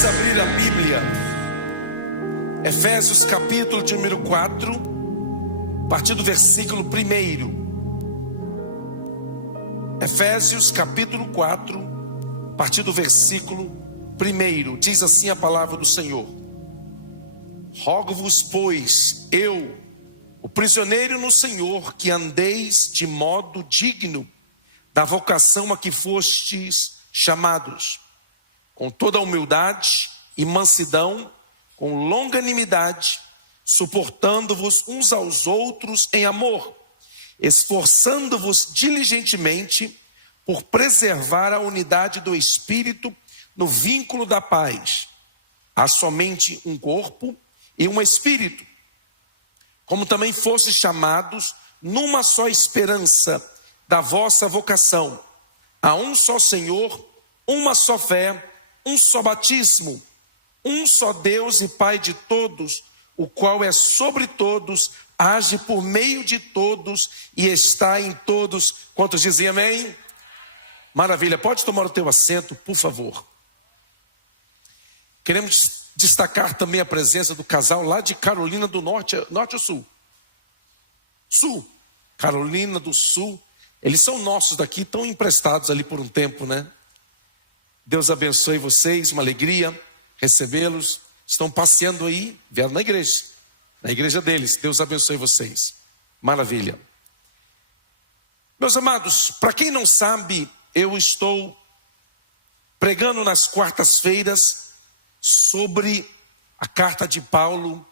Vamos abrir a Bíblia, Efésios capítulo de número 4, a partir do versículo 1. Efésios capítulo 4, a partir do versículo 1, diz assim a palavra do Senhor: Rogo-vos, pois, eu, o prisioneiro no Senhor, que andeis de modo digno da vocação a que fostes chamados, com toda a humildade e mansidão, com longanimidade, suportando-vos uns aos outros em amor, esforçando-vos diligentemente por preservar a unidade do Espírito no vínculo da paz. Há somente um corpo e um Espírito, como também fostes chamados numa só esperança da vossa vocação. Há um só Senhor, uma só fé, um só batismo, um só Deus e Pai de todos, o qual é sobre todos, age por meio de todos e está em todos. Quantos dizem amém? Maravilha, pode tomar o teu assento, por favor. Queremos destacar também a presença do casal lá de Carolina do Norte. Norte ou Sul? Sul, Carolina do Sul. Eles são nossos daqui, estão emprestados ali por um tempo, né? Deus abençoe vocês, uma alegria recebê-los. Estão passeando aí, vieram na igreja deles. Deus abençoe vocês. Maravilha. Meus amados, para quem não sabe, eu estou pregando nas quartas-feiras sobre a carta de Paulo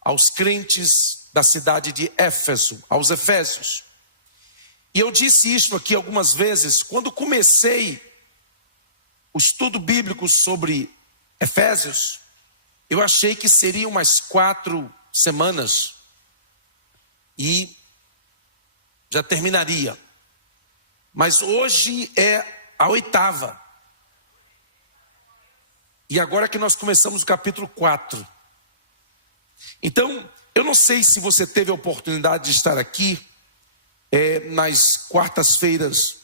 aos crentes da cidade de Éfeso, aos Efésios. E eu disse isto aqui algumas vezes, quando comecei o estudo bíblico sobre Efésios, eu achei que seriam umas 4 semanas e já terminaria. Mas hoje é a 8ª. E agora que nós começamos o capítulo 4. Então, eu não sei se você teve a oportunidade de estar aqui nas quartas-feiras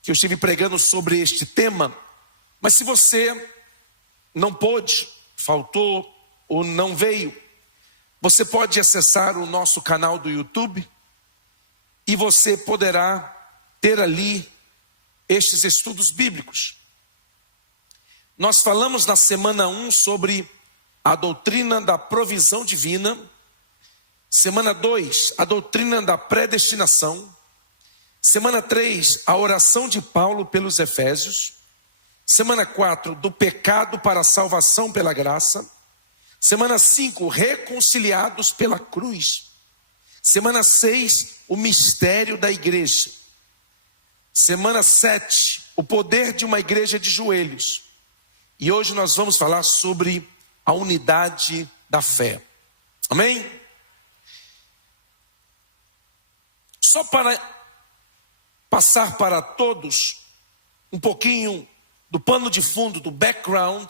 que eu estive pregando sobre este tema. Mas se você não pôde, faltou ou não veio, você pode acessar o nosso canal do YouTube e você poderá ter ali estes estudos bíblicos. Nós falamos na semana 1 sobre a doutrina da provisão divina, semana 2, a doutrina da predestinação, semana 3, a oração de Paulo pelos Efésios, semana 4, do pecado para a salvação pela graça. Semana 5, reconciliados pela cruz. Semana 6, o mistério da igreja. Semana 7, o poder de uma igreja de joelhos. E hoje nós vamos falar sobre a unidade da fé. Amém? Só para passar para todos um pouquinho do pano de fundo, do background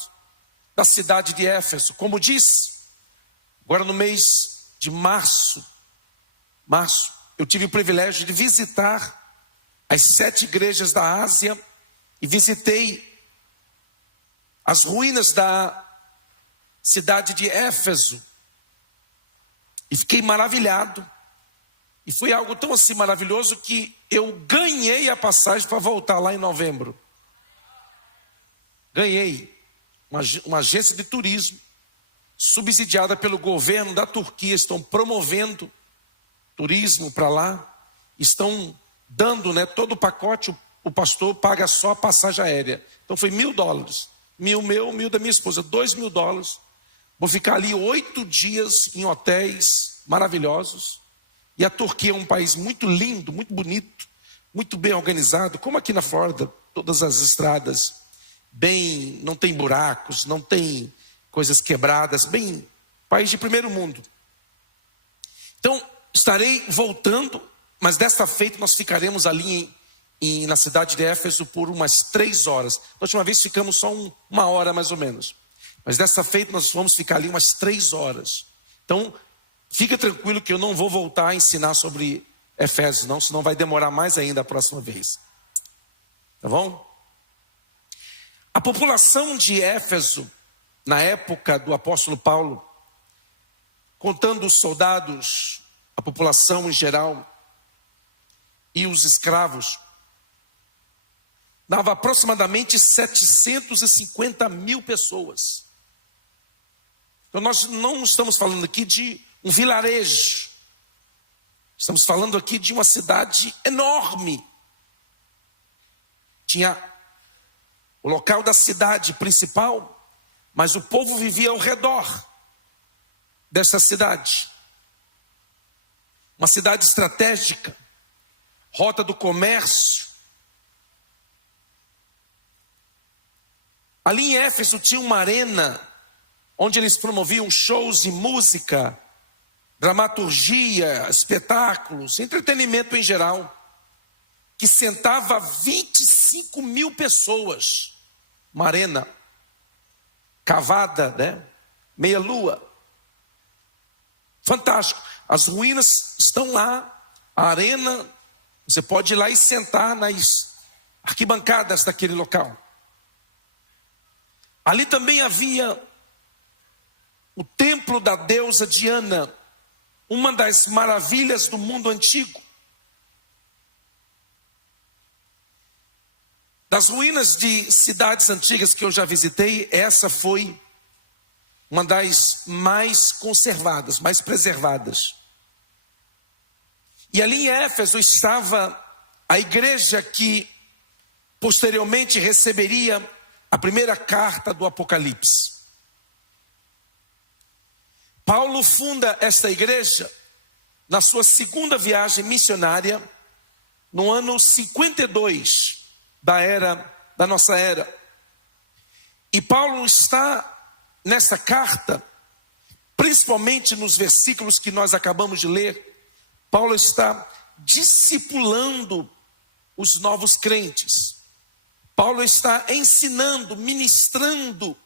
da cidade de Éfeso. Como disse, agora no mês de março, eu tive o privilégio de visitar as 7 igrejas da Ásia e visitei as ruínas da cidade de Éfeso e fiquei maravilhado. E foi algo tão assim maravilhoso que eu ganhei a passagem para voltar lá em novembro. Ganhei uma agência de turismo subsidiada pelo governo da Turquia. Estão promovendo turismo para lá, estão dando, todo o pacote. O pastor paga só a passagem aérea. Então foi $1.000, 1.000 meu, 1.000 da minha esposa, $2.000. Vou ficar ali 8 dias em hotéis maravilhosos. E a Turquia é um país muito lindo, muito bonito, muito bem organizado, como aqui na Flórida, todas as estradas bem, não tem buracos, não tem coisas quebradas, bem, país de primeiro mundo. Então, estarei voltando, mas desta feita nós ficaremos ali na cidade de Éfeso por umas 3 horas. Da última vez ficamos só 1 hora mais ou menos, mas desta feita nós vamos ficar ali umas 3 horas. Então, fica tranquilo que eu não vou voltar a ensinar sobre Efésios não, senão vai demorar mais ainda a próxima vez. Tá bom? A população de Éfeso, na época do apóstolo Paulo, contando os soldados, a população em geral e os escravos, dava aproximadamente 750 mil pessoas. Então nós não estamos falando aqui de um vilarejo, estamos falando aqui de uma cidade enorme. Tinha o local da cidade principal, mas o povo vivia ao redor dessa cidade. Uma cidade estratégica, rota do comércio. Ali em Éfeso tinha uma arena, onde eles promoviam shows de música, dramaturgia, espetáculos, entretenimento em geral, que sentava 25 mil pessoas. Uma arena cavada, né? Meia lua. Fantástico. As ruínas estão lá. A arena, você pode ir lá e sentar nas arquibancadas daquele local. Ali também havia o templo da deusa Diana, uma das maravilhas do mundo antigo. Das ruínas de cidades antigas que eu já visitei, essa foi uma das mais conservadas, mais preservadas. E ali em Éfeso estava a igreja que posteriormente receberia a primeira carta do Apocalipse. Paulo funda esta igreja na sua segunda viagem missionária, no ano 52 da nossa era. E Paulo está nessa carta, principalmente nos versículos que nós acabamos de ler, Paulo está discipulando os novos crentes. Paulo está ensinando, ministrando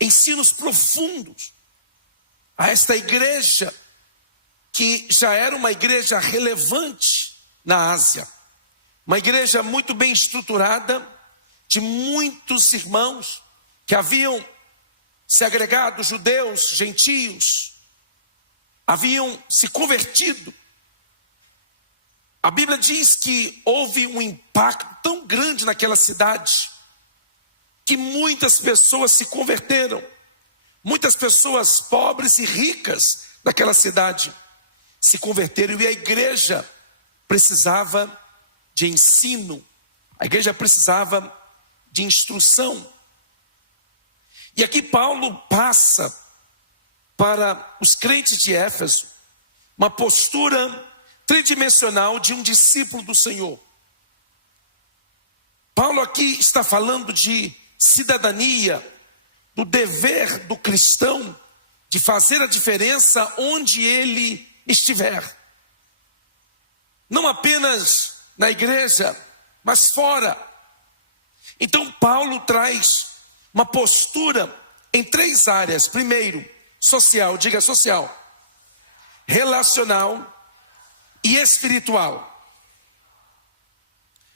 ensinos profundos a esta igreja, que já era uma igreja relevante na Ásia. Uma igreja muito bem estruturada, de muitos irmãos que haviam se agregado, judeus, gentios, haviam se convertido. A Bíblia diz que houve um impacto tão grande naquela cidade, que muitas pessoas se converteram. Muitas pessoas pobres e ricas daquela cidade se converteram, e a igreja precisava de ensino, a igreja precisava de instrução. E aqui Paulo passa para os crentes de Éfeso uma postura tridimensional de um discípulo do Senhor. Paulo aqui está falando de cidadania, do dever do cristão de fazer a diferença onde ele estiver. Não apenas na igreja, mas fora. Então Paulo traz uma postura em três áreas. Primeiro, social, diga social, relacional e espiritual.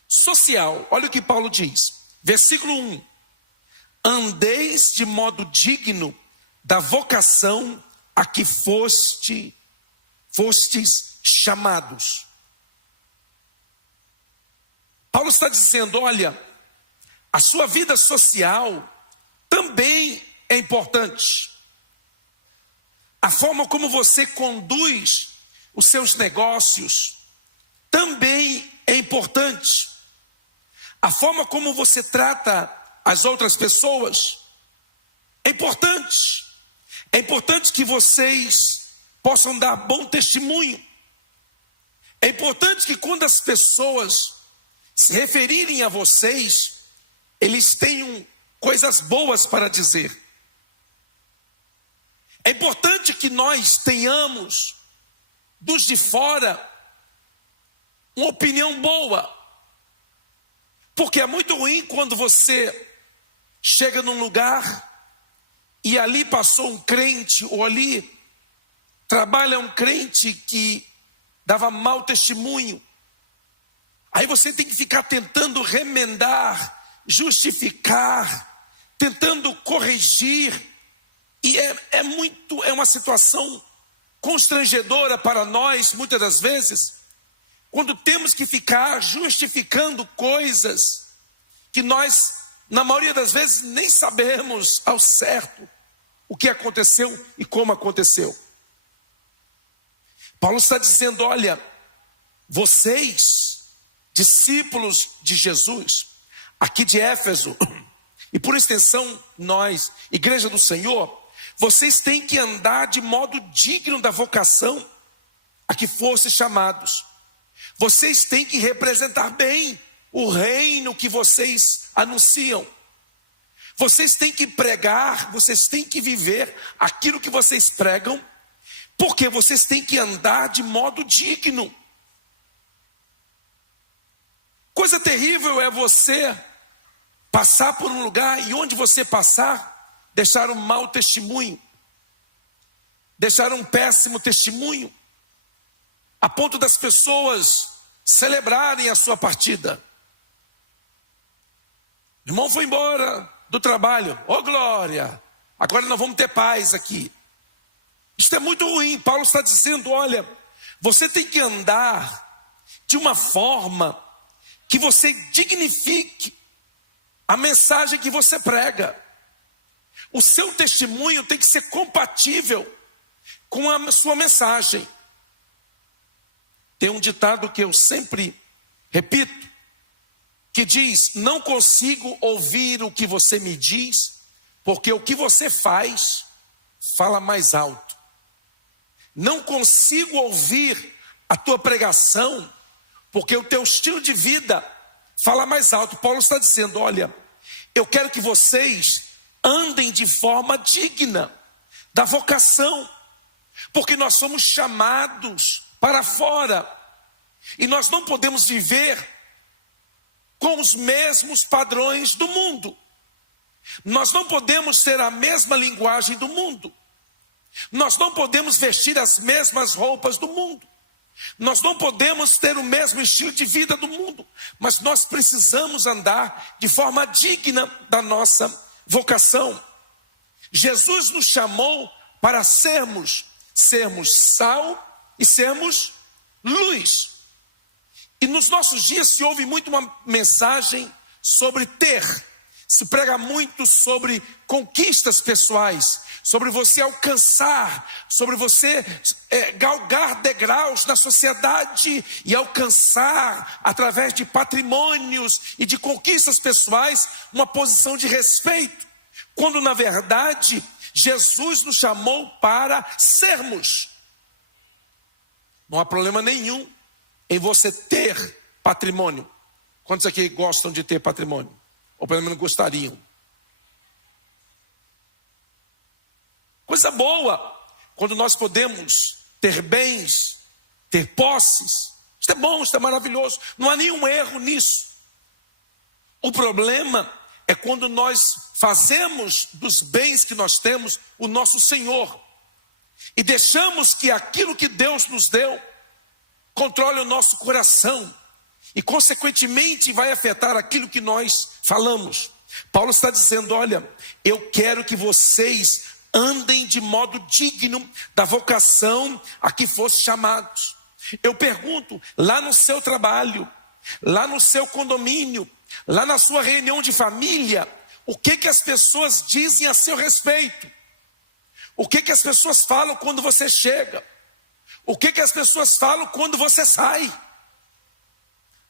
Social, olha o que Paulo diz, versículo 1: andeis de modo digno da vocação a que fostes chamados. Paulo está dizendo, olha, a sua vida social também é importante. A forma como você conduz os seus negócios também é importante. A forma como você trata as outras pessoas é importante. É importante que vocês possam dar bom testemunho. É importante que quando as pessoas se referirem a vocês, eles tenham coisas boas para dizer. É importante que nós tenhamos dos de fora uma opinião boa. Porque é muito ruim quando você chega num lugar e ali passou um crente, ou ali trabalha um crente que dava mau testemunho. Aí você tem que ficar tentando remendar justificar, tentando corrigir. E é uma situação constrangedora para nós, muitas das vezes, quando temos que ficar justificando coisas que nós, na maioria das vezes, nem sabemos ao certo o que aconteceu e como aconteceu. Paulo está dizendo, olha, vocês, discípulos de Jesus, aqui de Éfeso, e por extensão nós, Igreja do Senhor, vocês têm que andar de modo digno da vocação a que fossem chamados. Vocês têm que representar bem o reino que vocês anunciam. Vocês têm que pregar, vocês têm que viver aquilo que vocês pregam, porque vocês têm que andar de modo digno. Coisa terrível é você passar por um lugar e onde você passar, deixar um mau testemunho, deixar um péssimo testemunho, a ponto das pessoas celebrarem a sua partida. O irmão foi embora do trabalho, oh glória, agora nós vamos ter paz aqui. Isso é muito ruim. Paulo está dizendo, olha, você tem que andar de uma forma que você dignifique a mensagem que você prega. O seu testemunho tem que ser compatível com a sua mensagem. Tem um ditado que eu sempre repito, que diz, não consigo ouvir o que você me diz, porque o que você faz, fala mais alto. Não consigo ouvir a tua pregação, porque o teu estilo de vida fala mais alto. Paulo está dizendo, olha, eu quero que vocês andem de forma digna da vocação, porque nós somos chamados para fora, e nós não podemos viver com os mesmos padrões do mundo. Nós não podemos ter a mesma linguagem do mundo. Nós não podemos vestir as mesmas roupas do mundo. Nós não podemos ter o mesmo estilo de vida do mundo, mas nós precisamos andar de forma digna da nossa vocação. Jesus nos chamou para sermos sal e sermos luz. E nos nossos dias se ouve muito uma mensagem sobre ter, se prega muito sobre conquistas pessoais, sobre você alcançar, sobre você galgar degraus na sociedade e alcançar, através de patrimônios e de conquistas pessoais, uma posição de respeito, quando na verdade Jesus nos chamou para sermos. Não há problema nenhum em você ter patrimônio. Quantos aqui gostam de ter patrimônio? Ou pelo menos gostariam? Coisa boa, quando nós podemos ter bens, ter posses. Isso é bom, isso é maravilhoso. Não há nenhum erro nisso. O problema é quando nós fazemos dos bens que nós temos o nosso Senhor. E deixamos que aquilo que Deus nos deu controle o nosso coração. E consequentemente vai afetar aquilo que nós falamos. Paulo está dizendo, olha, eu quero que vocês andem de modo digno da vocação a que fossem chamados. Eu pergunto, lá no seu trabalho, lá no seu condomínio, lá na sua reunião de família, o que as pessoas dizem a seu respeito? O que as pessoas falam quando você chega? O que as pessoas falam quando você sai?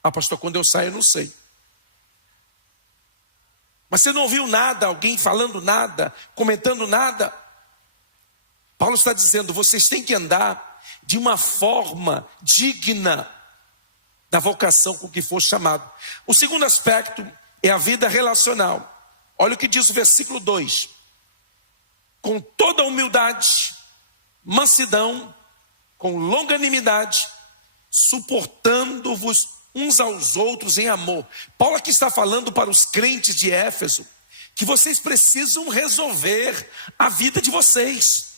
Ah, pastor, quando eu saio eu não sei. Mas você não ouviu nada, alguém falando nada, comentando nada? Paulo está dizendo, vocês têm que andar de uma forma digna da vocação com que for chamado. O segundo aspecto é a vida relacional. Olha o que diz o versículo 2. Com toda humildade, mansidão, com longanimidade, suportando-vos uns aos outros em amor. Paulo aqui está falando para os crentes de Éfeso que vocês precisam resolver a vida de vocês,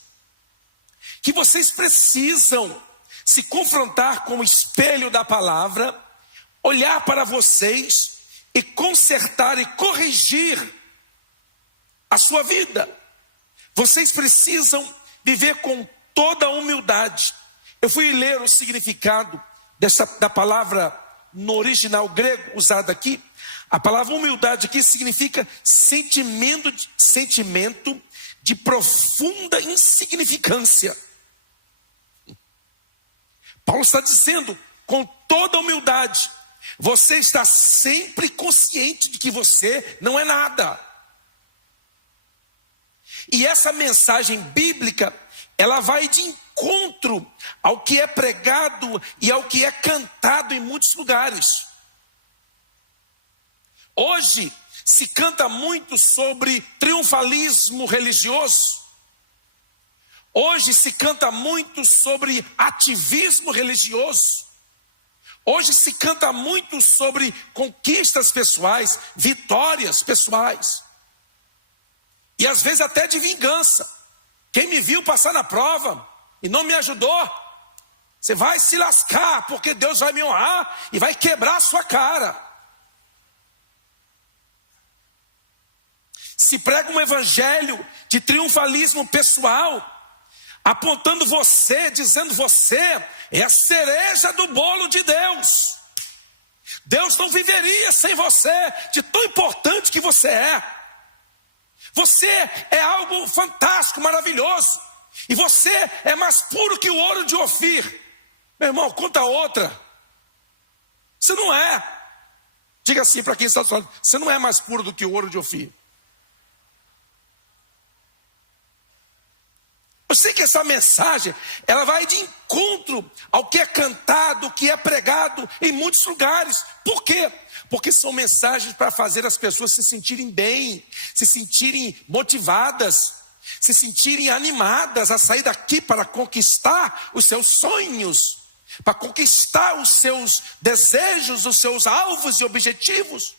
que vocês precisam se confrontar com o espelho da palavra, olhar para vocês, e consertar e corrigir a sua vida. Vocês precisam viver com toda a humildade. Eu fui ler o significado da palavra no original grego usada aqui. A palavra humildade aqui significa sentimento de profunda insignificância. Paulo está dizendo, com toda humildade, você está sempre consciente de que você não é nada. E essa mensagem bíblica, ela vai de encontro ao que é pregado e ao que é cantado em muitos lugares. Hoje se canta muito sobre triunfalismo religioso. Hoje se canta muito sobre ativismo religioso. Hoje se canta muito sobre conquistas pessoais, vitórias pessoais. E às vezes até de vingança. Quem me viu passar na prova e não me ajudou, você vai se lascar, porque Deus vai me honrar e vai quebrar a sua cara. Se prega um evangelho de triunfalismo pessoal, apontando você, dizendo você é a cereja do bolo de Deus. Deus não viveria sem você, de tão importante que você é. Você é algo fantástico, maravilhoso. E você é mais puro que o ouro de Ofir. Meu irmão, conta outra. Você não é. Diga assim para quem está do seu lado: você não é mais puro do que o ouro de Ofir. Eu sei que essa mensagem, ela vai de encontro ao que é cantado, o que é pregado em muitos lugares. Por quê? Porque são mensagens para fazer as pessoas se sentirem bem, se sentirem motivadas, se sentirem animadas a sair daqui para conquistar os seus sonhos, para conquistar os seus desejos, os seus alvos e objetivos.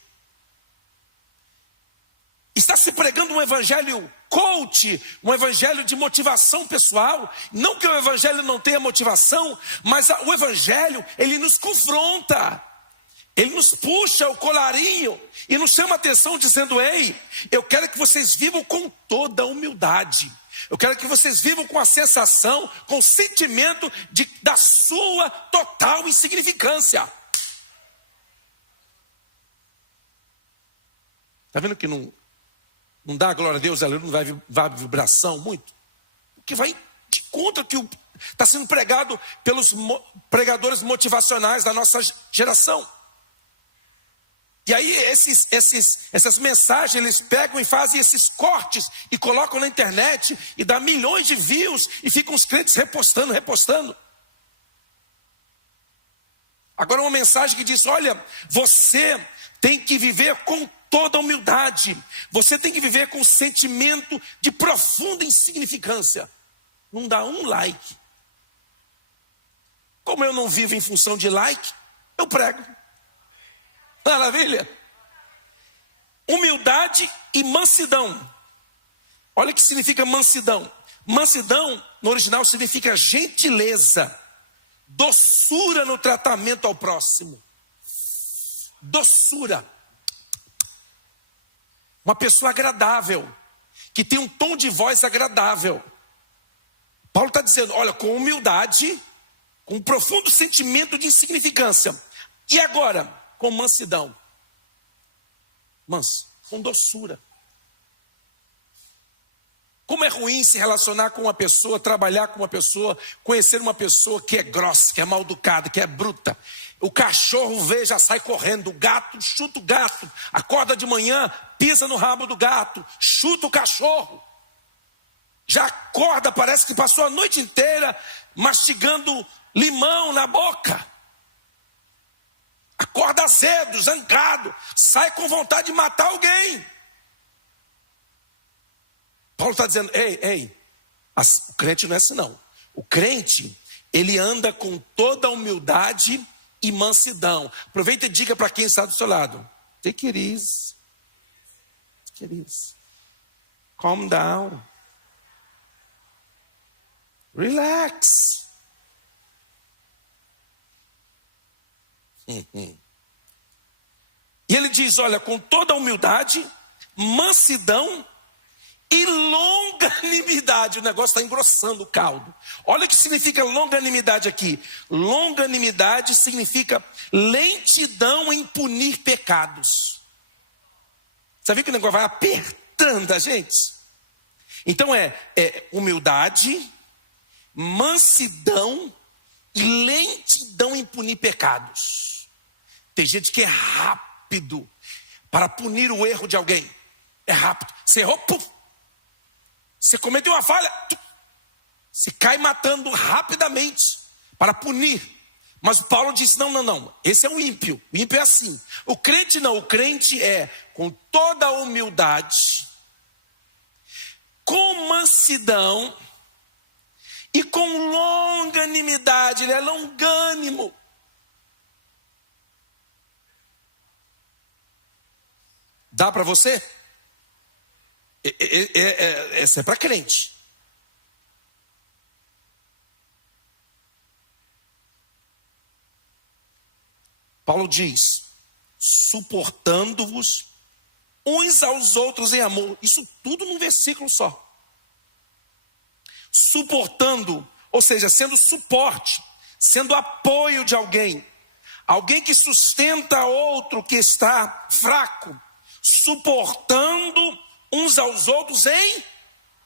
Está se pregando um evangelho coach, um evangelho de motivação pessoal. Não que o evangelho não tenha motivação, mas o evangelho, ele nos confronta. Ele nos puxa o colarinho e nos chama a atenção dizendo: ei, eu quero que vocês vivam com toda a humildade. Eu quero que vocês vivam com a sensação, com o sentimento da sua total insignificância. Está vendo que não dá glória a Deus, não vai vibração muito? Porque vai de contra que está sendo pregado pelos pregadores motivacionais da nossa geração. E aí essas mensagens, eles pegam e fazem esses cortes e colocam na internet e dá milhões de views e ficam os crentes repostando. Agora uma mensagem que diz: olha, você tem que viver com toda a humildade. Você tem que viver com um sentimento de profunda insignificância. Não dá um like. Como eu não vivo em função de like, eu prego. Maravilha. Humildade e mansidão. Olha o que significa mansidão. Mansidão, no original, significa gentileza, doçura no tratamento ao próximo. Doçura. Uma pessoa agradável, que tem um tom de voz agradável. Paulo está dizendo: olha, com humildade, com um profundo sentimento de insignificância. E agora? Com mansidão. Manso, com doçura. Como é ruim se relacionar com uma pessoa, trabalhar com uma pessoa, conhecer uma pessoa que é grossa, que é mal-educada, que é bruta. O cachorro vê, já sai correndo. O gato chuta o gato. Acorda de manhã, pisa no rabo do gato, chuta o cachorro. Já acorda, parece que passou a noite inteira mastigando limão na boca. Acorda azedo, zangado, sai com vontade de matar alguém. Paulo está dizendo: ei, o crente não é assim não. O crente, ele anda com toda a humildade e mansidão. Aproveita e diga para quem está do seu lado: take it easy. Take it easy. Calm down. Relax. E ele diz, olha, com toda humildade, mansidão e longanimidade. O negócio está engrossando o caldo. Olha o que significa longanimidade aqui. Longanimidade significa lentidão em punir pecados. Você viu que o negócio vai apertando a gente? Então é humildade, mansidão e lentidão em punir pecados. Tem gente que é rápido para punir o erro de alguém. É rápido. Você errou, puf. Você cometeu uma falha, se cai matando rapidamente para punir. Mas Paulo disse, não. Esse é o ímpio. O ímpio é assim. O crente não. O crente é com toda a humildade, com mansidão e com longanimidade. Ele é longânimo. Dá para você? Essa é para crente. Paulo diz, suportando-vos uns aos outros em amor. Isso tudo num versículo só. Suportando, ou seja, sendo suporte, sendo apoio de alguém. Alguém que sustenta outro que está fraco. Suportando uns aos outros em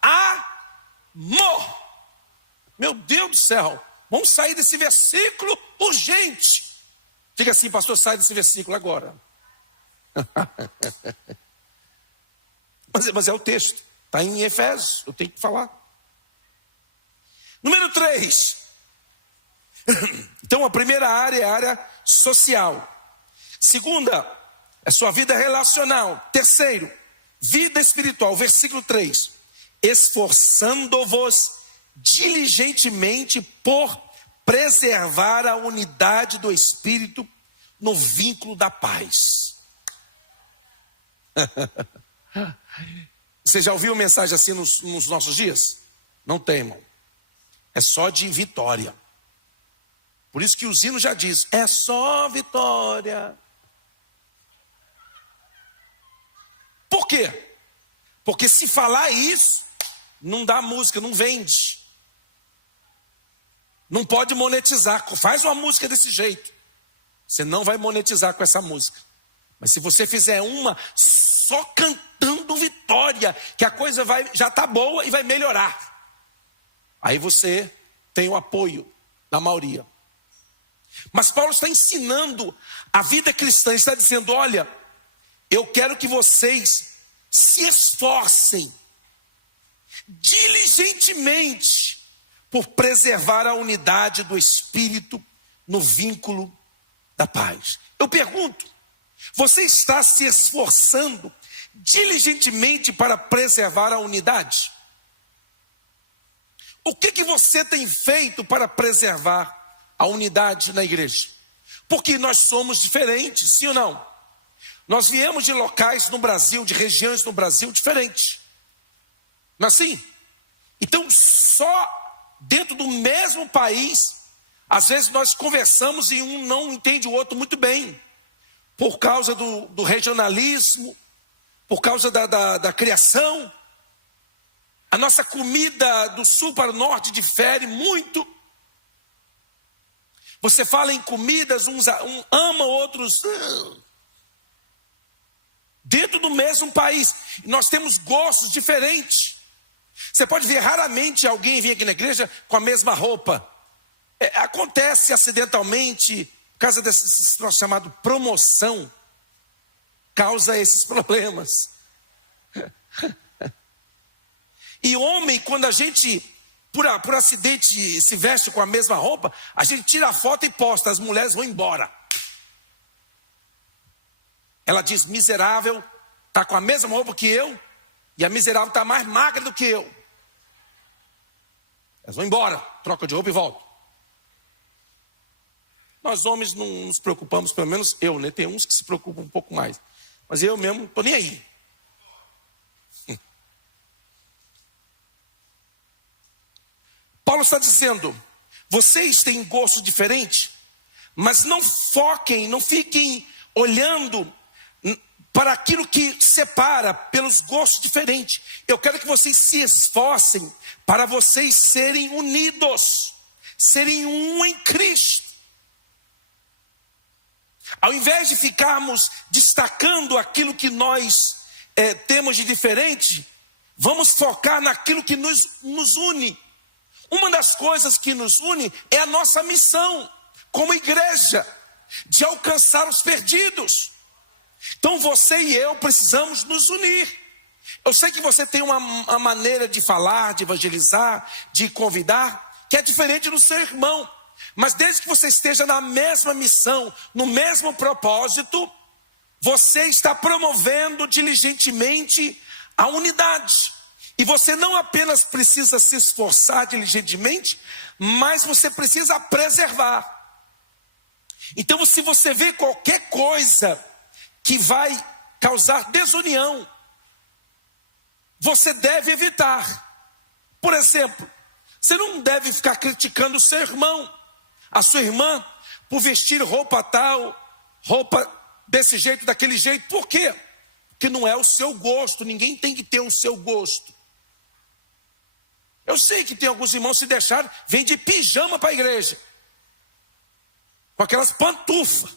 amor. Meu Deus do céu, vamos sair desse versículo urgente. Diga assim, pastor, sai desse versículo agora. mas é o texto, está em Efésios, eu tenho que falar. Número 3. Então a primeira área é a área social. Segunda, é sua vida relacional. Terceiro, vida espiritual. Versículo 3. Esforçando-vos diligentemente por preservar a unidade do Espírito no vínculo da paz. Você já ouviu mensagem assim nos nossos dias? Não temam. É só de vitória. Por isso que os hinos já diz, é só vitória. Por quê? Porque se falar isso, não dá música, não vende. Não pode monetizar. Faz uma música desse jeito. Você não vai monetizar com essa música. Mas se você fizer uma só cantando vitória, que a coisa já está boa e vai melhorar. Aí você tem o apoio da maioria. Mas Paulo está ensinando a vida cristã. Está dizendo, olha, eu quero que vocês se esforcem diligentemente por preservar a unidade do Espírito no vínculo da paz. Eu pergunto, você está se esforçando diligentemente para preservar a unidade? O que você tem feito para preservar a unidade na igreja? Porque nós somos diferentes, sim ou não? Nós viemos de locais no Brasil, de regiões no Brasil diferentes. Não é assim? Então, só dentro do mesmo país, às vezes nós conversamos e um não entende o outro muito bem. Por causa do regionalismo, por causa da criação. A nossa comida do sul para o norte difere muito. Você fala em comidas, um ama, outros... Dentro do mesmo país, nós temos gostos diferentes. Você pode ver raramente alguém vir aqui na igreja com a mesma roupa. Acontece acidentalmente, por causa desse nosso chamado promoção, causa esses problemas. E homem, quando a gente, por acidente, se veste com a mesma roupa, a gente tira a foto e posta, as mulheres vão embora. Ela diz, miserável, está com a mesma roupa que eu, e a miserável está mais magra do que eu. Elas vão embora, troca de roupa e voltam. Nós homens não nos preocupamos, pelo menos eu, né? Tem uns que se preocupam um pouco mais. Mas eu mesmo não estou nem aí. Paulo está dizendo, vocês têm gosto diferente, mas não foquem, não fiquem olhando para aquilo que separa pelos gostos diferentes. Eu quero que vocês se esforcem para vocês serem unidos, serem um em Cristo. Ao invés de ficarmos destacando aquilo que nós temos de diferente, vamos focar naquilo que nos une. Uma das coisas que nos une é a nossa missão, como igreja, de alcançar os perdidos. Então você e eu precisamos nos unir. Eu sei que você tem uma maneira de falar, de evangelizar, de convidar, que é diferente do seu irmão. Mas desde que você esteja na mesma missão, no mesmo propósito, você está promovendo diligentemente a unidade. E você não apenas precisa se esforçar diligentemente, mas você precisa preservar. Então, se você vê qualquer coisa que vai causar desunião, você deve evitar. Por exemplo, você não deve ficar criticando o seu irmão, a sua irmã, por vestir roupa tal, roupa desse jeito, daquele jeito. Por quê? Porque não é o seu gosto, ninguém tem que ter o seu gosto. Eu sei que tem alguns irmãos, se deixarem, vêm de pijama para a igreja, com aquelas pantufas.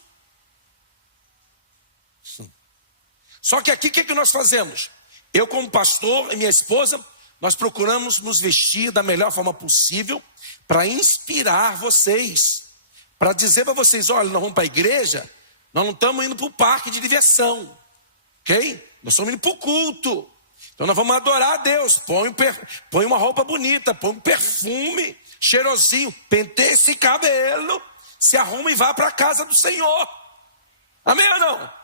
Só que aqui o que nós fazemos? Eu, como pastor, e minha esposa, nós procuramos nos vestir da melhor forma possível para inspirar vocês, para dizer para vocês: olha, nós vamos para a igreja, nós não estamos indo para o parque de diversão, ok? Nós estamos indo para o culto. Então nós vamos adorar a Deus. Põe uma roupa bonita, põe um perfume cheirosinho, penteia esse cabelo, se arruma e vá para a casa do Senhor. Amém ou não?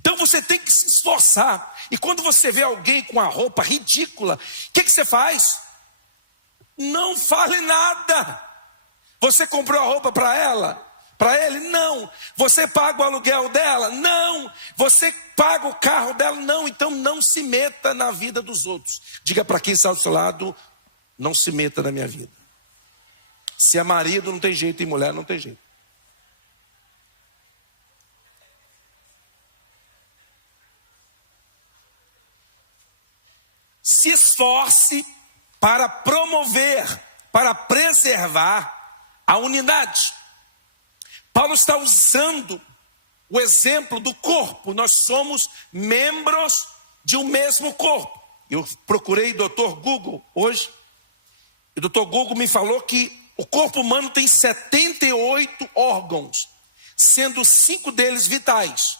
Então você tem que se esforçar. E quando você vê alguém com a roupa ridícula, o que você faz? Não fale nada. Você comprou a roupa para ela? Para ele? Não. Você paga o aluguel dela? Não. Você paga o carro dela? Não. Então não se meta na vida dos outros. Diga para quem está do seu lado: não se meta na minha vida. Se é marido, não tem jeito, e mulher, não tem jeito. Se esforce para promover, para preservar a unidade. Paulo está usando o exemplo do corpo. Nós somos membros de um mesmo corpo. Eu procurei Dr. Google hoje, e o Dr. Google me falou que o corpo humano tem 78 órgãos, sendo 5 deles vitais.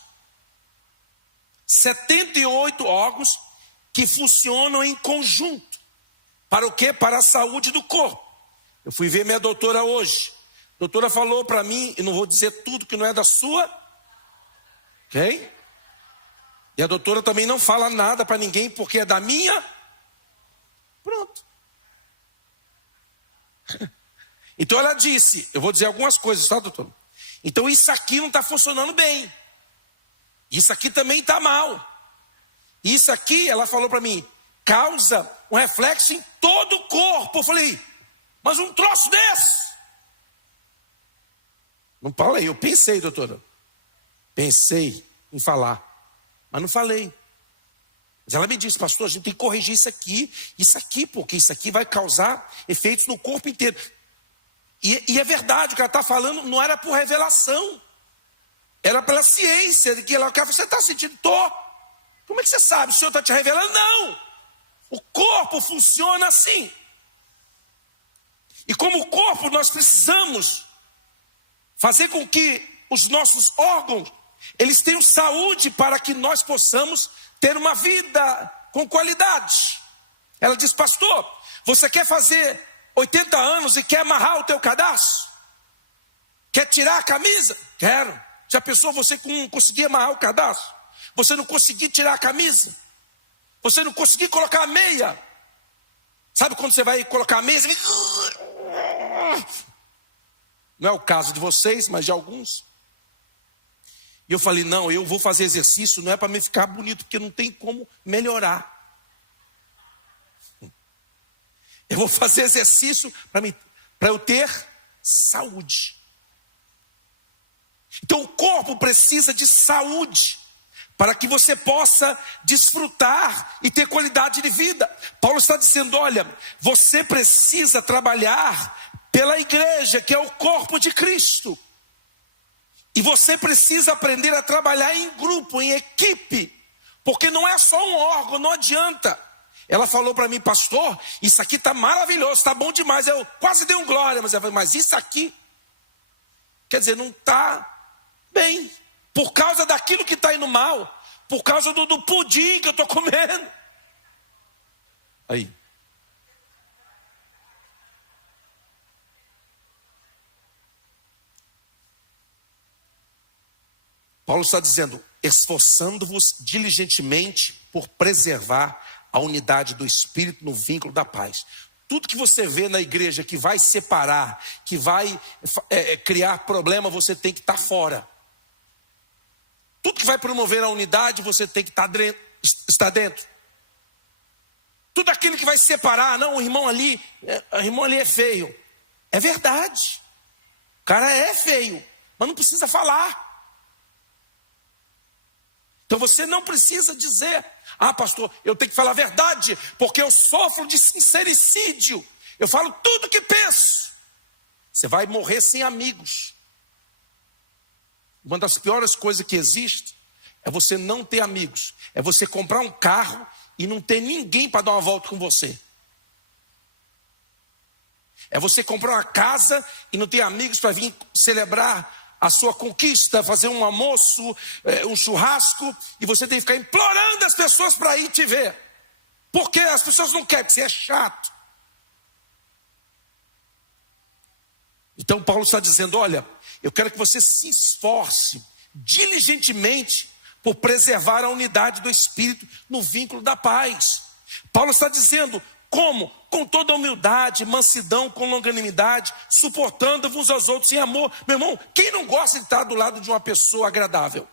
78 órgãos que funcionam em conjunto. Para o quê? Para a saúde do corpo. Eu fui ver minha doutora hoje. A doutora falou para mim, e não vou dizer tudo que não é da sua, ok? E a doutora também não fala nada para ninguém, porque é da minha. Pronto. Então ela disse, eu vou dizer algumas coisas, tá, doutora? Então isso aqui não está funcionando bem. Isso aqui também está mal. Isso aqui, ela falou para mim, causa um reflexo em todo o corpo. Eu falei: mas um troço desse? Não falei, eu pensei, doutora. Pensei em falar, mas não falei. Mas ela me disse: pastor, a gente tem que corrigir isso aqui, porque isso aqui vai causar efeitos no corpo inteiro. E é verdade, o que ela está falando não era por revelação, era pela ciência, de que ela, você está sentindo? Tô. Como é que você sabe? O Senhor está te revelando? Não. O corpo funciona assim. E como corpo, nós precisamos fazer com que os nossos órgãos, eles tenham saúde, para que nós possamos ter uma vida com qualidade. Ela diz: pastor, você quer fazer 80 anos e quer amarrar o teu cadastro? Quer tirar a camisa? Quero. Já pensou você conseguir amarrar o cadastro? Você não conseguir tirar a camisa? Você não conseguir colocar a meia? Sabe quando você vai colocar a meia? Não é o caso de vocês, mas de alguns. E eu falei: não, eu vou fazer exercício, não é para me ficar bonito, porque não tem como melhorar. Eu vou fazer exercício para eu ter saúde. Então o corpo precisa de saúde, para que você possa desfrutar e ter qualidade de vida. Paulo está dizendo, olha, você precisa trabalhar pela igreja, que é o corpo de Cristo. E você precisa aprender a trabalhar em grupo, em equipe, porque não é só um órgão, não adianta. Ela falou para mim, pastor, isso aqui está maravilhoso, está bom demais. Eu quase dei um glória, mas ela falou, mas isso aqui, quer dizer, não está bem, por causa daquilo que está indo mal, por causa do pudim que eu estou comendo. Aí. Paulo está dizendo, esforçando-vos diligentemente por preservar a unidade do Espírito no vínculo da paz. Tudo que você vê na igreja que vai separar, que vai criar problema, você tem que estar fora. Tudo que vai promover a unidade, você tem que estar dentro. Tudo aquilo que vai separar, não, o irmão ali é feio. É verdade. O cara é feio, mas não precisa falar. Então você não precisa dizer, pastor, eu tenho que falar a verdade, porque eu sofro de sincericídio. Eu falo tudo o que penso. Você vai morrer sem amigos. Uma das piores coisas que existe é você não ter amigos. É você comprar um carro e não ter ninguém para dar uma volta com você. É você comprar uma casa e não ter amigos para vir celebrar a sua conquista, fazer um almoço, um churrasco, e você tem que ficar implorando as pessoas para ir te ver. Porque as pessoas não querem, porque você é chato. Então Paulo está dizendo, olha, eu quero que você se esforce diligentemente por preservar a unidade do Espírito no vínculo da paz. Paulo está dizendo, como? Com toda humildade, mansidão, com longanimidade, suportando-vos aos outros em amor. Meu irmão, quem não gosta de estar do lado de uma pessoa agradável?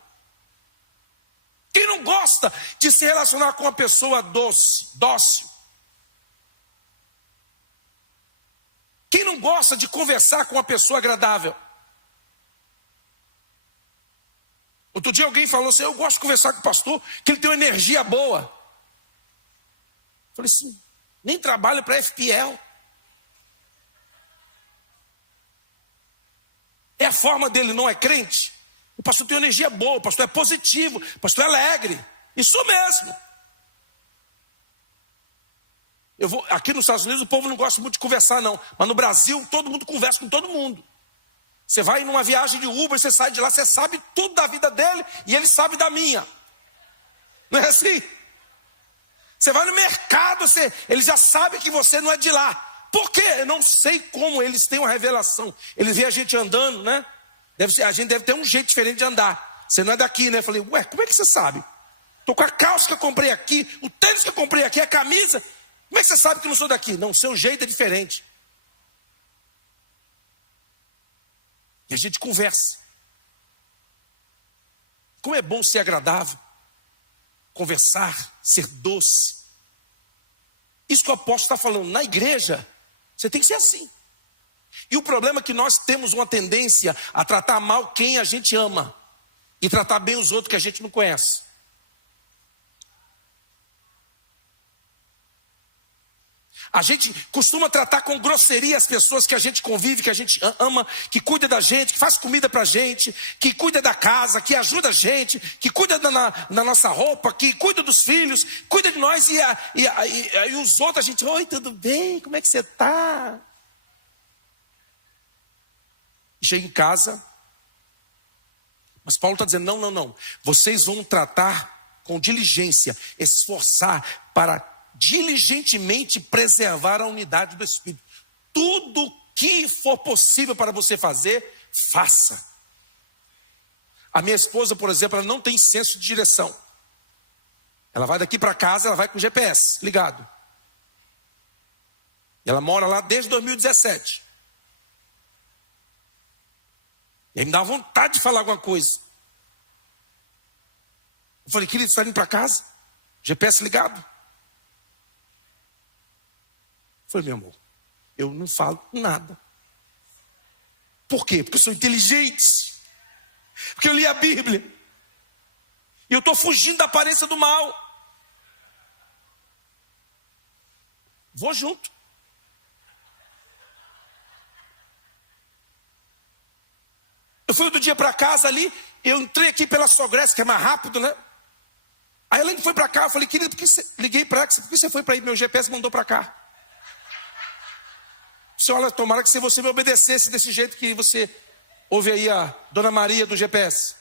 Quem não gosta de se relacionar com uma pessoa dócil? Quem não gosta de conversar com uma pessoa agradável? Outro dia alguém falou assim, eu gosto de conversar com o pastor, que ele tem uma energia boa. Eu falei assim, nem trabalha para FPL. É a forma dele, não é crente? O pastor tem uma energia boa, o pastor é positivo, o pastor é alegre. Isso mesmo. Aqui nos Estados Unidos o povo não gosta muito de conversar não, mas no Brasil todo mundo conversa com todo mundo. Você vai numa viagem de Uber, você sai de lá, você sabe tudo da vida dele e ele sabe da minha. Não é assim? Você vai no mercado, ele já sabe que você não é de lá. Por quê? Eu não sei como eles têm uma revelação. Eles veem a gente andando, né? A gente deve ter um jeito diferente de andar. Você não é daqui, né? Eu falei, ué, como é que você sabe? Estou com a calça que eu comprei aqui, o tênis que eu comprei aqui, a camisa. Como é que você sabe que eu não sou daqui? Não, o seu jeito é diferente. E a gente conversa. Como é bom ser agradável. Conversar, ser doce. Isso que o apóstolo está falando, na igreja, você tem que ser assim. E o problema é que nós temos uma tendência a tratar mal quem a gente ama e tratar bem os outros que a gente não conhece. A gente costuma tratar com grosseria as pessoas que a gente convive, que a gente ama, que cuida da gente, que faz comida pra gente, que cuida da casa, que ajuda a gente, que cuida da nossa roupa, que cuida dos filhos, cuida de nós e os outros a gente, oi, tudo bem? Como é que você tá? Chega em casa, mas Paulo está dizendo, não, vocês vão tratar com diligência, esforçar para diligentemente preservar a unidade do Espírito. Tudo que for possível para você fazer, faça. A minha esposa, por exemplo, ela não tem senso de direção. Ela vai daqui para casa, ela vai com o GPS ligado. Ela mora lá desde 2017. E aí me dá vontade de falar alguma coisa. Eu falei, querido, você está indo para casa? GPS ligado? Eu falei, meu amor, eu não falo nada. Por quê? Porque eu sou inteligente. Porque eu li a Bíblia. E eu estou fugindo da aparência do mal. Vou junto. Eu fui outro dia para casa ali, eu entrei aqui pela Sogreste, que é mais rápido, né? Aí ela foi para cá, eu falei, querido, por que você... liguei para ela, por que você foi para aí? Meu GPS mandou para cá. Disse, olha, tomara que se você me obedecesse desse jeito que você ouve aí a Dona Maria do GPS.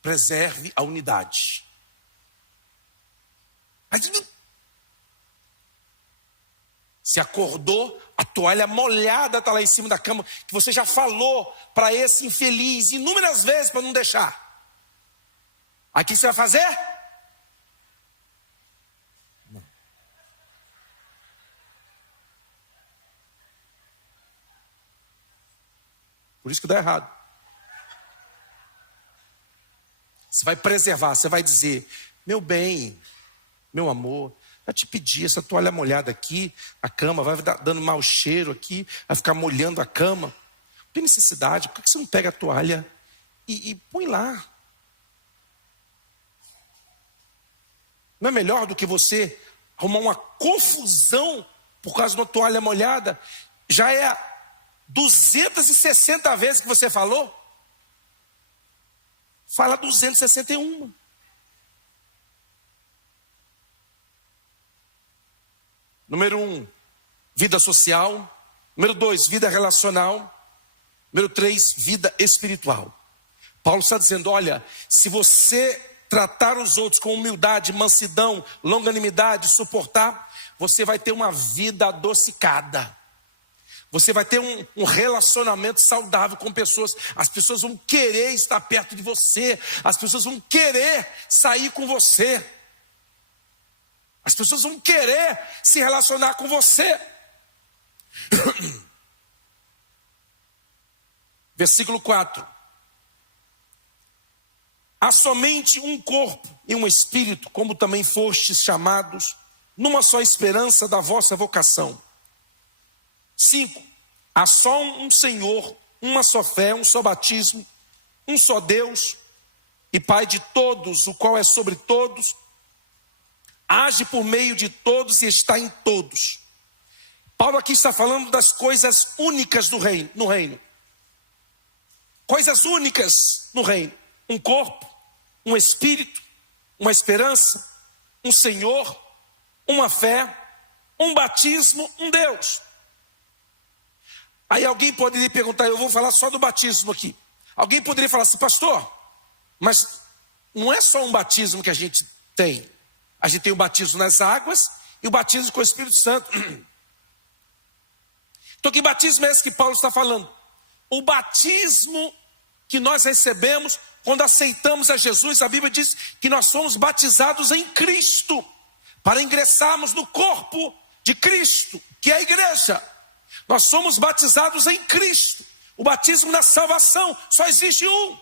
Preserve a unidade. Se acordou, a toalha molhada está lá em cima da cama, que você já falou para esse infeliz inúmeras vezes para não deixar. Aí o que você vai fazer? Não. Por isso que dá errado. Você vai preservar, você vai dizer, meu bem, meu amor, já te pedi, essa toalha molhada aqui, a cama vai dando mau cheiro aqui, vai ficar molhando a cama. Não tem necessidade, por que você não pega a toalha e põe lá? Não é melhor do que você arrumar uma confusão por causa de uma toalha molhada? Já é 260 vezes que você falou? Fala 261. Número 1, vida social. Número 2, vida relacional. Número 3, vida espiritual. Paulo está dizendo, olha, se você tratar os outros com humildade, mansidão, longanimidade, suportar, você vai ter uma vida adocicada. Você vai ter um relacionamento saudável com pessoas. As pessoas vão querer estar perto de você. As pessoas vão querer sair com você. As pessoas vão querer se relacionar com você. Versículo 4. Há somente um corpo e um espírito, como também fostes chamados, numa só esperança da vossa vocação. 5. Há só um Senhor, uma só fé, um só batismo, um só Deus e Pai de todos, o qual é sobre todos, age por meio de todos e está em todos. Paulo aqui está falando das coisas únicas no reino. Coisas únicas no reino. Um corpo, um espírito, uma esperança, um Senhor, uma fé, um batismo, um Deus. Aí alguém poderia perguntar, eu vou falar só do batismo aqui. Alguém poderia falar assim, pastor, mas não é só um batismo que a gente tem. A gente tem o batismo nas águas e o batismo com o Espírito Santo. Então que batismo é esse que Paulo está falando? O batismo que nós recebemos quando aceitamos a Jesus. A Bíblia diz que nós somos batizados em Cristo, para ingressarmos no corpo de Cristo, que é a igreja. Nós somos batizados em Cristo. O batismo na salvação só existe um.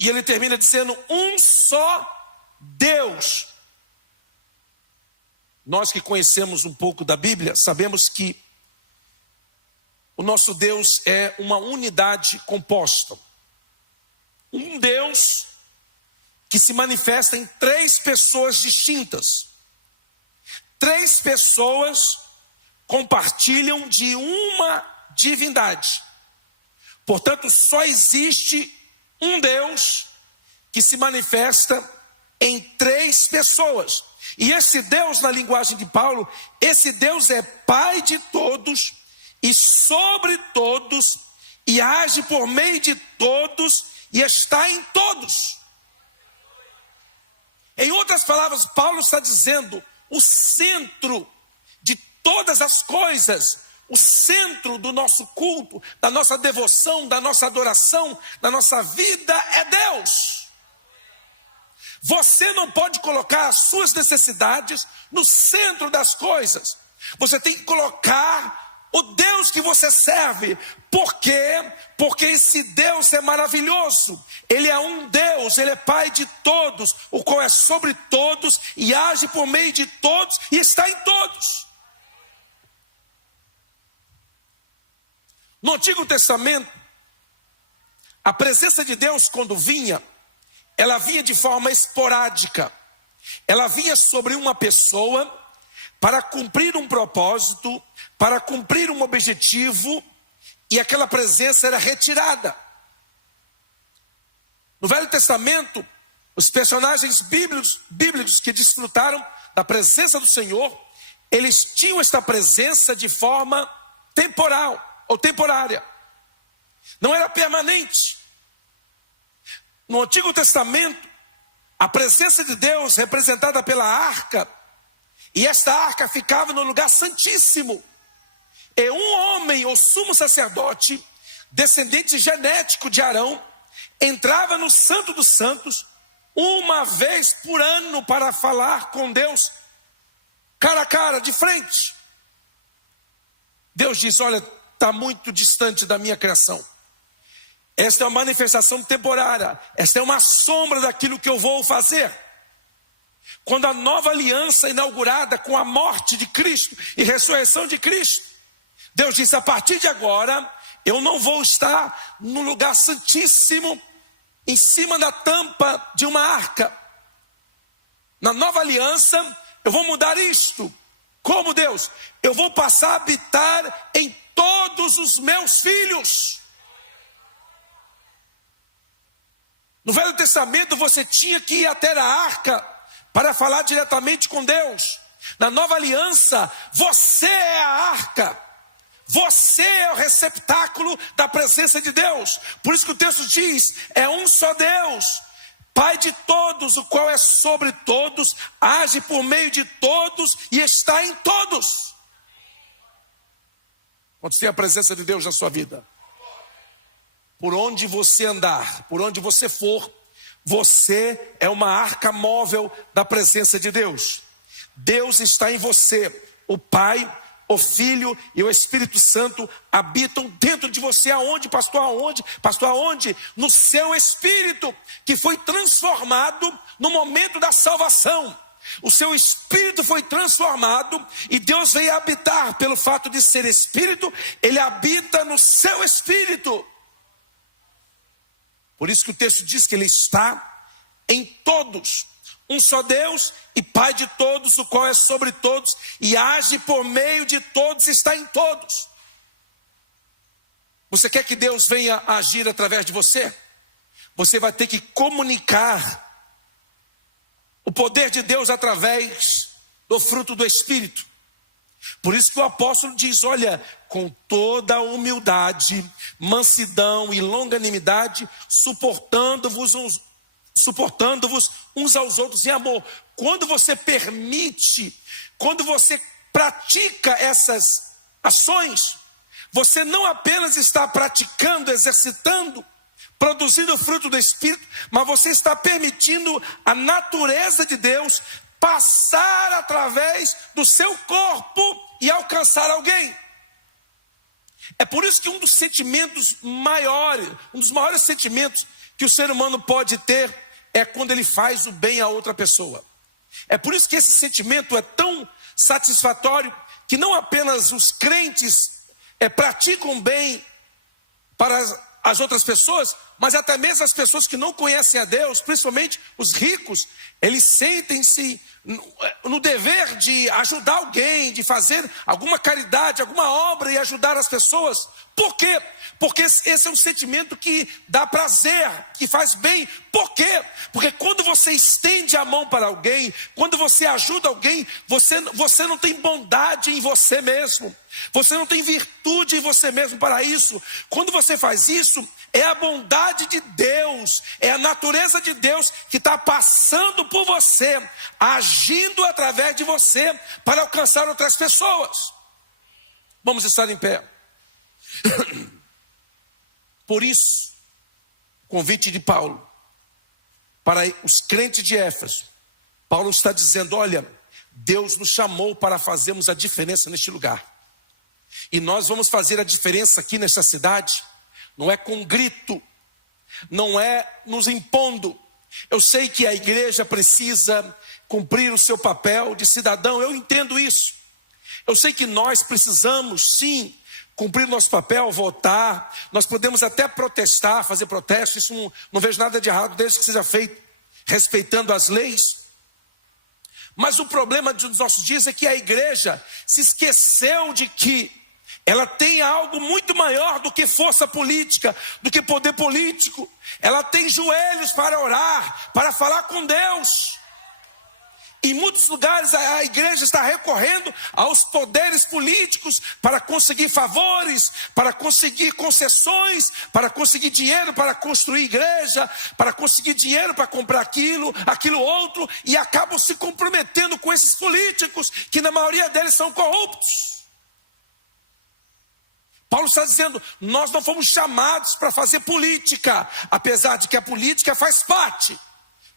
E ele termina dizendo, um só Deus. Nós que conhecemos um pouco da Bíblia, sabemos que o nosso Deus é uma unidade composta. Um Deus que se manifesta em 3 pessoas distintas. 3 pessoas compartilham de uma divindade. Portanto, só existe um Deus que se manifesta em 3 pessoas. E esse Deus, na linguagem de Paulo, esse Deus é Pai de todos e sobre todos, e age por meio de todos e está em todos. Em outras palavras, Paulo está dizendo, o centro de todas as coisas, o centro do nosso culto, da nossa devoção, da nossa adoração, da nossa vida é Deus. Você não pode colocar as suas necessidades no centro das coisas. Você tem que colocar o Deus Deus que você serve. Por quê? Porque esse Deus é maravilhoso. Ele é um Deus, Ele é Pai de todos, o qual é sobre todos e age por meio de todos e está em todos. No Antigo Testamento, a presença de Deus, quando vinha, ela vinha de forma esporádica. Ela vinha sobre uma pessoa para cumprir um propósito, para cumprir um objetivo, e aquela presença era retirada. No Velho Testamento, os personagens bíblicos que desfrutaram da presença do Senhor, eles tinham esta presença de forma temporal ou temporária. Não era permanente. No Antigo Testamento, a presença de Deus representada pela arca, e esta arca ficava no lugar santíssimo. E um homem, o sumo sacerdote, descendente genético de Arão, entrava no Santo dos Santos uma vez por ano para falar com Deus, cara a cara, de frente. Deus diz: olha, está muito distante da minha criação. Esta é uma manifestação temporária. Esta é uma sombra daquilo que eu vou fazer. Quando a nova aliança inaugurada com a morte de Cristo e ressurreição de Cristo, Deus disse: a partir de agora, eu não vou estar no lugar santíssimo, em cima da tampa de uma arca. Na nova aliança, eu vou mudar isto. Como, Deus? Eu vou passar a habitar em todos os meus filhos. No Velho Testamento você tinha que ir até a arca para falar diretamente com Deus. Na nova aliança, você é a arca. Você é o receptáculo da presença de Deus. Por isso que o texto diz: é um só Deus, Pai de todos, o qual é sobre todos, age por meio de todos e está em todos. Quando tem a presença de Deus na sua vida, por onde você andar, por onde você for, você é uma arca móvel da presença de Deus. Deus está em você. O Pai, o Filho e o Espírito Santo habitam dentro de você. Aonde, pastor? Aonde? Pastor, aonde? No seu espírito, que foi transformado no momento da salvação. O seu espírito foi transformado e Deus veio habitar. Pelo fato de ser espírito, Ele habita no seu espírito. Por isso que o texto diz que Ele está em todos. Um só Deus e Pai de todos, o qual é sobre todos e age por meio de todos, está em todos. Você quer que Deus venha agir através de você? Você vai ter que comunicar o poder de Deus através do fruto do Espírito. Por isso que o apóstolo diz: olha, com toda a humildade, mansidão e longanimidade, suportando-vos uns aos outros em amor. Quando você permite, quando você pratica essas ações, você não apenas está praticando, exercitando, produzindo o fruto do Espírito, mas você está permitindo a natureza de Deus passar através do seu corpo e alcançar alguém. É por isso que um dos maiores sentimentos que o ser humano pode ter é quando ele faz o bem a outra pessoa. É por isso que esse sentimento é tão satisfatório que não apenas os crentes praticam bem para as outras pessoas, mas até mesmo as pessoas que não conhecem a Deus, principalmente os ricos, eles sentem-se no dever de ajudar alguém, de fazer alguma caridade, alguma obra e ajudar as pessoas. Por quê? Porque esse é um sentimento que dá prazer, que faz bem. Por quê? Porque quando você estende a mão para alguém, quando você ajuda alguém, você não tem bondade em você mesmo. Você não tem virtude em você mesmo para isso. Quando você faz isso, é a bondade de Deus, é a natureza de Deus que está passando por você, agindo através de você para alcançar outras pessoas. Vamos estar em pé. Por isso, convite de Paulo para os crentes de Éfeso. Paulo está dizendo: olha, Deus nos chamou para fazermos a diferença neste lugar. E nós vamos fazer a diferença aqui nessa cidade, não é com grito, não é nos impondo. Eu sei que a igreja precisa cumprir o seu papel de cidadão, eu entendo isso. Eu sei que nós precisamos sim cumprir nosso papel, votar, nós podemos até protestar, fazer protesto, isso não vejo nada de errado, desde que seja feito respeitando as leis. Mas o problema dos nossos dias é que a igreja se esqueceu de que ela tem algo muito maior do que força política, do que poder político. Ela tem joelhos para orar, para falar com Deus. Em muitos lugares a igreja está recorrendo aos poderes políticos para conseguir favores, para conseguir concessões, para conseguir dinheiro para construir igreja, para conseguir dinheiro para comprar aquilo outro, e acabam se comprometendo com esses políticos, que na maioria deles são corruptos. Paulo está dizendo, nós não fomos chamados para fazer política, apesar de que a política faz parte.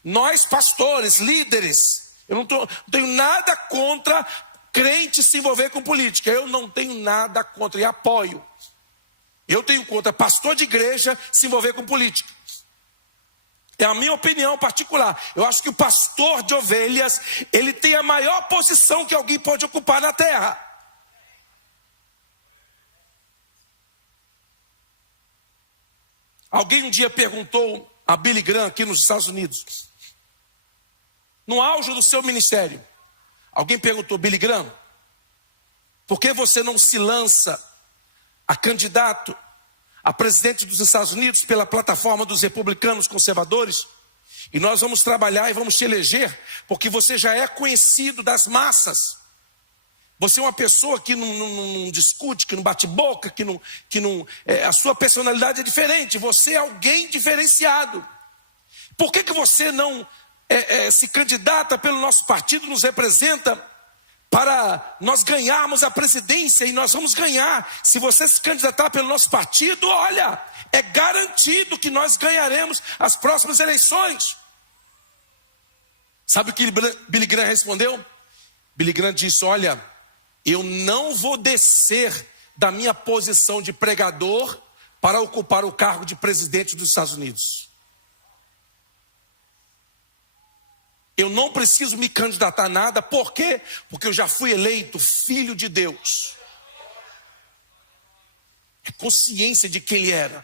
Nós pastores, líderes, eu não tenho nada contra crente se envolver com política. Eu não tenho nada contra e apoio. Eu tenho contra pastor de igreja se envolver com política. É a minha opinião particular. Eu acho que o pastor de ovelhas, ele tem a maior posição que alguém pode ocupar na terra. Alguém um dia perguntou a Billy Graham aqui nos Estados Unidos, no auge do seu ministério, alguém perguntou: Billy Graham, por que você não se lança a candidato a presidente dos Estados Unidos pela plataforma dos republicanos conservadores? E nós vamos trabalhar e vamos te eleger, porque você já é conhecido das massas. Você é uma pessoa que não discute, que não bate boca, a sua personalidade é diferente. Você é alguém diferenciado. Por que você não se candidata pelo nosso partido, nos representa, para nós ganharmos a presidência? E nós vamos ganhar. Se você se candidatar pelo nosso partido, olha, é garantido que nós ganharemos as próximas eleições. Sabe o que Billy Graham respondeu? Billy Graham disse: olha, eu não vou descer da minha posição de pregador para ocupar o cargo de presidente dos Estados Unidos. Eu não preciso me candidatar a nada. Por quê? Porque eu já fui eleito filho de Deus. É consciência de quem ele era.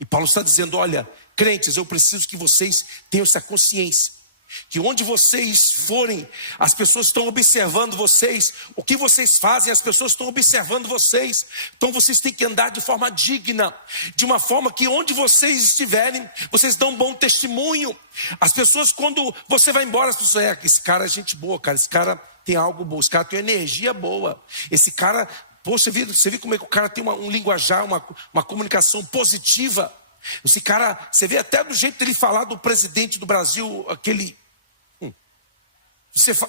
E Paulo está dizendo: olha, crentes, eu preciso que vocês tenham essa consciência, que onde vocês forem, as pessoas estão observando vocês. O que vocês fazem, as pessoas estão observando vocês. Então vocês têm que andar de forma digna, de uma forma que onde vocês estiverem, vocês dão um bom testemunho. As pessoas, quando você vai embora, as pessoas: esse cara é gente boa, cara, esse cara tem algo bom, esse cara tem energia boa, esse cara, pô, você viu como é que o cara tem um linguajar, uma comunicação positiva. Esse cara, você vê até do jeito dele falar do presidente do Brasil,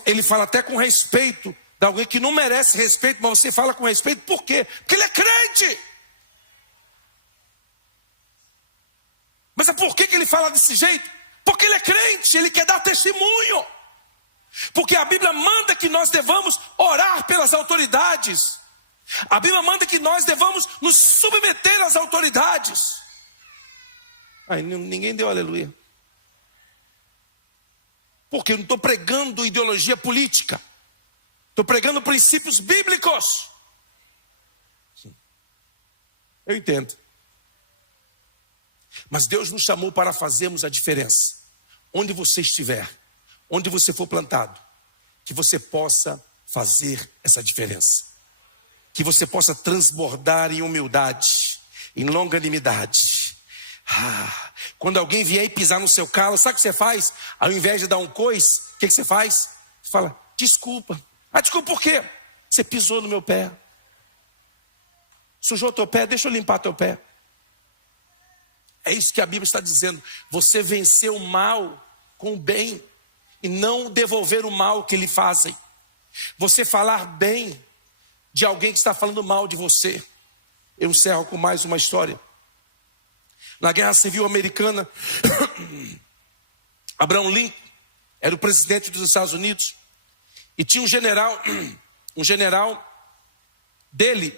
ele fala até com respeito de alguém que não merece respeito, mas você fala com respeito. Por quê? Porque ele é crente. Mas é por que ele fala desse jeito? Porque ele é crente, ele quer dar testemunho. Porque a Bíblia manda que nós devamos orar pelas autoridades. A Bíblia manda que nós devamos nos submeter às autoridades. Ai, ninguém deu aleluia. Porque eu não estou pregando ideologia política. Estou pregando princípios bíblicos. Sim. Eu entendo. Mas Deus nos chamou para fazermos a diferença. Onde você estiver, onde você for plantado, que você possa fazer essa diferença. Que você possa transbordar em humildade, em longanimidade. Quando alguém vier e pisar no seu calo, sabe o que você faz? Ao invés de dar um coice, o que você faz? Você fala: desculpa. Desculpa por quê? Você pisou no meu pé. Sujou teu pé, deixa eu limpar teu pé. É isso que a Bíblia está dizendo. Você venceu o mal com o bem e não devolver o mal que lhe fazem. Você falar bem de alguém que está falando mal de você. Eu encerro com mais uma história. Na Guerra Civil Americana, Abraham Lincoln era o presidente dos Estados Unidos. E tinha um general dele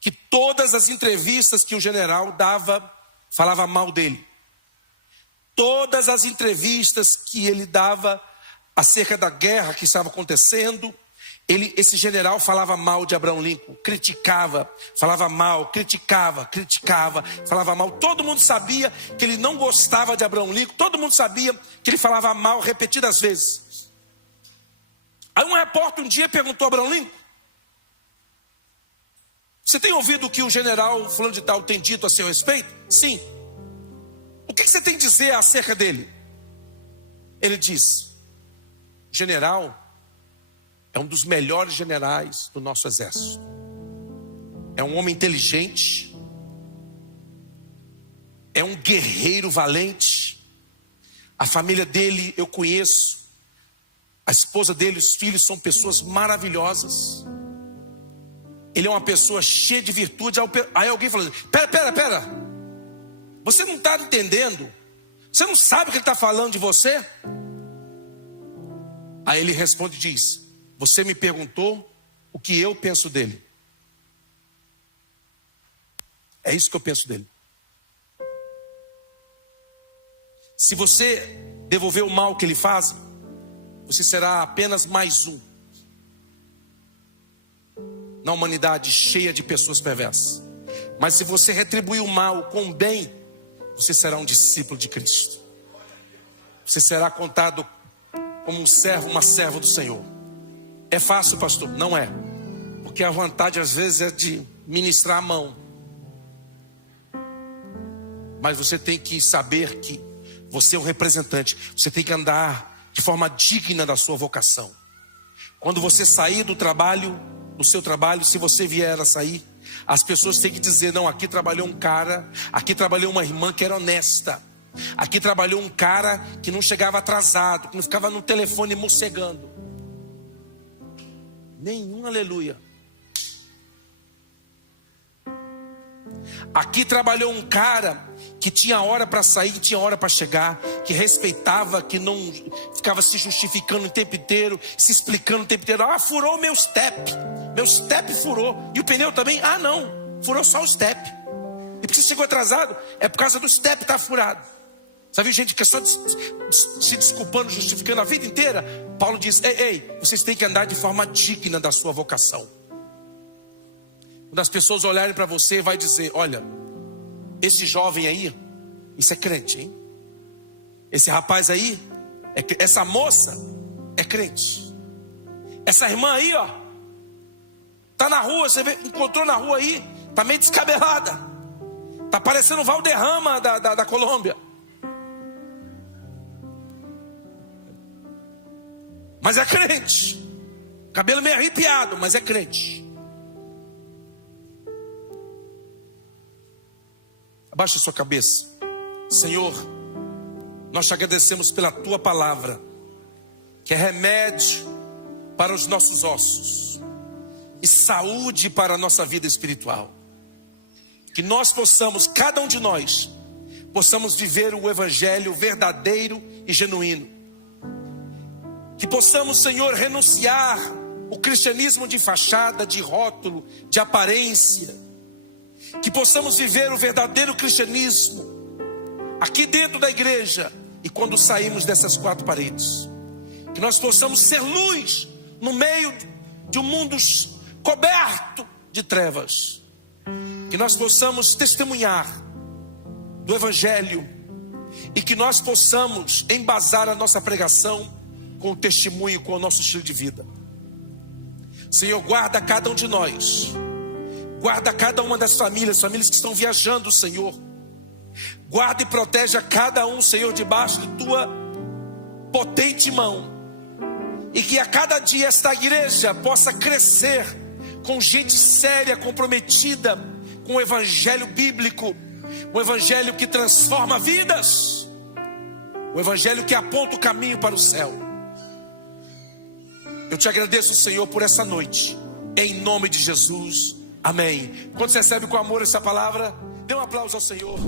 que todas as entrevistas que o general dava, falava mal dele. Todas as entrevistas que ele dava acerca da guerra que estava acontecendo, esse general falava mal de Abraham Lincoln, criticava, falava mal, criticava, falava mal. Todo mundo sabia que ele não gostava de Abraham Lincoln, todo mundo sabia que ele falava mal repetidas vezes. Aí um repórter um dia perguntou a Abraham Lincoln: você tem ouvido o que o general fulano de tal tem dito a seu respeito? Sim. O que você tem a dizer acerca dele? Ele disse: o general é um dos melhores generais do nosso exército. É um homem inteligente. É um guerreiro valente. A família dele eu conheço. A esposa dele, os filhos são pessoas maravilhosas. Ele é uma pessoa cheia de virtude. Aí alguém falou: pera. Você não está entendendo? Você não sabe o que ele está falando de você? Aí ele responde e diz: você me perguntou o que eu penso dele. É isso que eu penso dele. Se você devolver o mal que ele faz, você será apenas mais um na humanidade cheia de pessoas perversas. Mas se você retribuir o mal com o bem, você será um discípulo de Cristo. Você será contado como um servo, uma serva do Senhor. É fácil, pastor? Não é. Porque a vontade às vezes é de ministrar a mão. Mas você tem que saber que você é um representante. Você tem que andar de forma digna da sua vocação. Quando você sair do trabalho, do seu trabalho, se você vier a sair, as pessoas têm que dizer: não, aqui trabalhou um cara, aqui trabalhou uma irmã que era honesta, aqui trabalhou um cara que não chegava atrasado, que não ficava no telefone mocegando. Nenhum aleluia. Aqui trabalhou um cara que tinha hora para sair, que tinha hora para chegar, que respeitava, que não ficava se justificando o tempo inteiro, se explicando o tempo inteiro. Ah, furou meu step furou. E o pneu também? Ah, não, furou só o step. E porque você chegou atrasado, é por causa do step estar furado. Sabe, gente que é só se desculpando, justificando a vida inteira? Paulo diz: ei, vocês têm que andar de forma digna da sua vocação. Quando as pessoas olharem para você, vai dizer: olha, esse jovem aí, isso é crente, hein? Esse rapaz aí, essa moça é crente. Essa irmã aí, ó, tá na rua, você encontrou na rua aí, tá meio descabelada, tá parecendo o Valderrama da Colômbia. Mas é crente. Cabelo meio arrepiado, mas é crente. Abaixa sua cabeça. Senhor, nós te agradecemos pela tua palavra, que é remédio para os nossos ossos e saúde para a nossa vida espiritual. Que nós possamos, cada um de nós, possamos viver o evangelho verdadeiro e genuíno. Que possamos, Senhor, renunciar o cristianismo de fachada, de rótulo, de aparência. Que possamos viver o verdadeiro cristianismo aqui dentro da igreja e quando saímos dessas quatro paredes. Que nós possamos ser luz no meio de um mundo coberto de trevas. Que nós possamos testemunhar do evangelho e que nós possamos embasar a nossa pregação com o testemunho, com o nosso estilo de vida. Senhor, guarda cada um de nós. Guarda cada uma das famílias que estão viajando, Senhor. Guarda e protege a cada um, Senhor, debaixo de tua potente mão. E que a cada dia esta igreja possa crescer com gente séria, comprometida com o evangelho bíblico, o evangelho que transforma vidas, o evangelho que aponta o caminho para o céu. Eu te agradeço, Senhor, por essa noite, em nome de Jesus, amém. Quando você recebe com amor essa palavra, dê um aplauso ao Senhor.